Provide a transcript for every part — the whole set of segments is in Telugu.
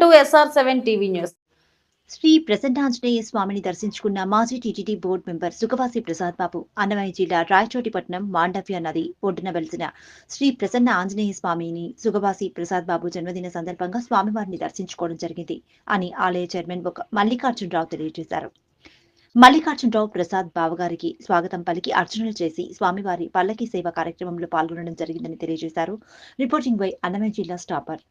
SR seven TV news Shri Prasannanjaneya స్వామిని దర్శించుకున్న మాజీ TTD board member Sukhavasi Prasad Babu Annamayya జిల్లా రాయచోటిపట్నం మాండవ్య నది ఒడ్డున వెలిసిన శ్రీ ప్రసన్న ఆంజనేయ స్వామిని సుఖవాసి ప్రసాద్ బాబు జన్మదిన సందర్భంగా స్వామివారిని దర్శించుకోవడం జరిగింది అని ఆలయ చైర్మన్ ఒక మల్లికార్జునరావు తెలియజేశారు. మల్లికార్జునరావు ప్రసాద్ బావగారికి స్వాగతం పలికి అర్చనలు చేసి స్వామివారి పల్లకి సేవ కార్యక్రమంలో పాల్గొనడం జరిగిందని తెలియజేశారు. రిపోర్టింగ్ బై అన్నమయ్య జిల్లా స్టాపర్.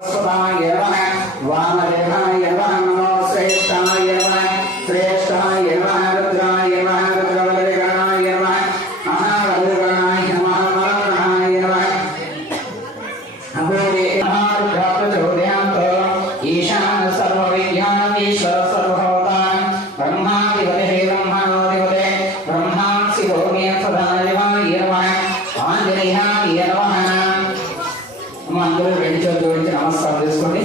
सरस्वताय नमः, वामदेवाय नमः नमो श्रेष्ठाय नमः श्रेष्ठाय नमः, रुद्राय नमः रुद्रवल्लभाय नमः महावल्लभाय नमः महाराय नमः। अभूरे महारुद्रापदोदयां तो ईशान सर्वविज्ञान ईश्वर सर्वभवतां ब्रह्मा दिवते ब्रह्मणो दिवते ब्रह्मांसि भोगे सदा देवाय नमः, आञ्जनेयाय नमः। मंगल టీచర్ రెండు జోడించి నమస్కారం చేసుకోండి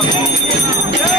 Come on.